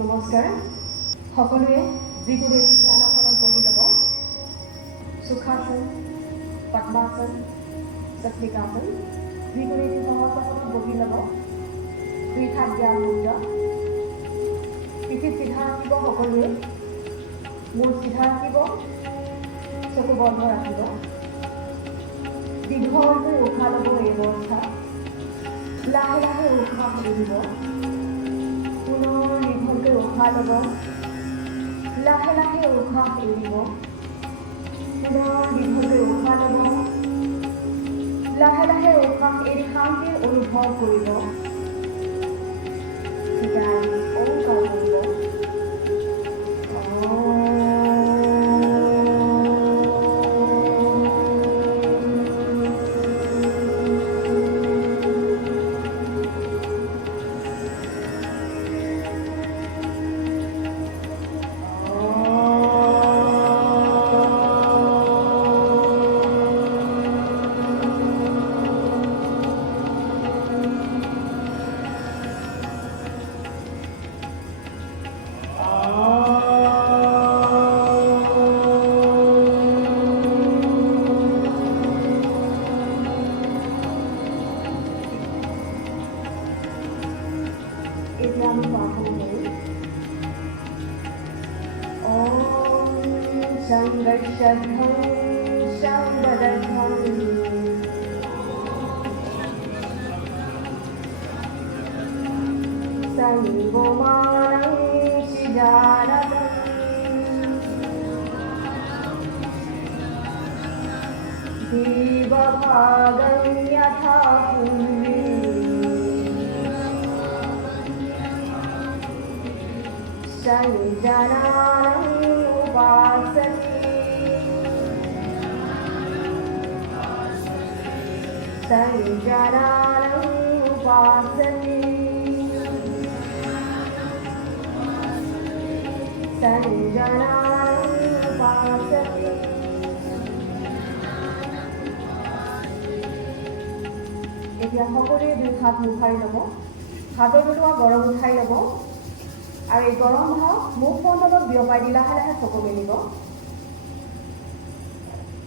নমস্কাৰ সকলোৱে যিকোনো এটি ধ্যানাসনত বহি ল'ব সুখাসন পদ্মাসন সস্ত্ৰিকাসন যিকোনো এটি সহজাসনত বহি ল'ব দুই হাত জ্ঞান মুদ্ৰা পিঠি চিধা ৰাখিব সকলোৱে মূৰ চিধা ৰাখিব চকু বন্ধ ৰাখিব দীঘলকৈ উশাহ ল'ব এই অৱস্থা লাহে লাহে উশাহ এৰিব পুনৰ দীঘলকৈ উশাহ ল'ব লাহে লাহে উশাহ এৰিব পুনৰ দীঘলকৈ উশাহ ল'ব লাহে লাহে উশাহ এৰি শান্তিৰ অনুভৱ কৰিব ওংকাৰ কৰিব এতিয়া আমি প্ৰাৰ্থনা কৰিম সংগৰ্ষধ্বং সংগদধ্বং সংগোমানং শিজানদং দেবভাগং যথা পূৰ্বে संजनानं उपासते संजनानं उपासते संजनानं उपासते এতিয়া সকলোৱে দুই হাত মুখাৰি ল'ব হাতৰ তলুৱা গৰম উঠাই ল'ব আৰু এই গৰম ভাৱ মুখমণ্ডলত বিয়পাই দি লাহে লাহে চকু মেলিব